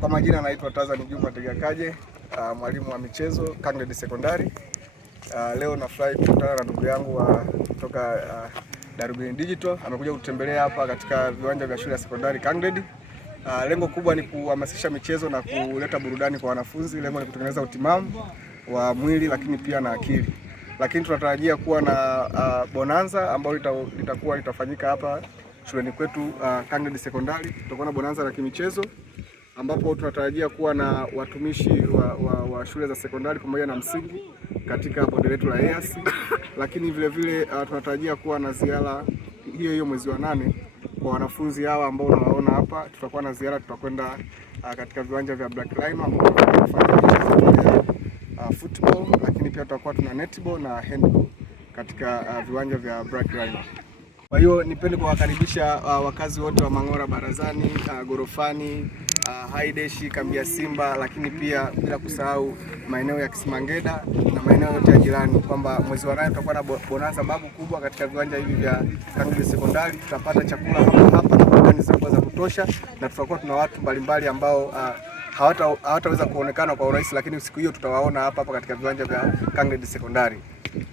Kwa majina naitwa Tazani Juma Tegakaje, mwalimu wa michezo Kangled Sekondari. Leo nafurahi kukutana na ndugu yangu kutoka Darubini Digital. Amekuja kutembelea hapa katika viwanja vya shule ya sekondari Kangled. Lengo kubwa ni kuhamasisha michezo na kuleta burudani kwa wanafunzi. Lengo ni kutengeneza utimamu wa mwili lakini pia na akili. Lakini tunatarajia kuwa na bonanza ambayo litafanyika hapa shuleni kwetu Kangled Sekondari. Tutakuwa na bonanza la kimichezo ambapo tunatarajia kuwa na watumishi wa shule za sekondari pamoja na msingi katika bonde letu la EAC. Lakini vile vile tunatarajia kuwa na ziara hiyo mwezi wa 8 kwa wanafunzi hawa ambao unawaona hapa. Tutakuwa na ziara, tutakwenda katika viwanja vya Black Lime ambapo tutafanya michezo ya football, lakini pia tutakuwa tuna netball na handball katika viwanja vya Black Lime. Kwa hiyo nipende kuwakaribisha wakazi wote wa Mang'ora Barazani, Gorofani, Haideshi, Kambia Simba, lakini pia bila kusahau maeneo ya Kisimangeda na maeneo yote ya jirani, kwamba mwezi wa 8 tutakuwa na bonanza babu kubwa katika viwanja hivi vya Kangled Sekondari. Tutapata chakula hapa na burudani za kutosha, na tutakuwa tuna watu mbalimbali ambao hawataweza kuonekana kwa urahisi, lakini siku hiyo tutawaona hapa katika viwanja vya Kangled Sekondari.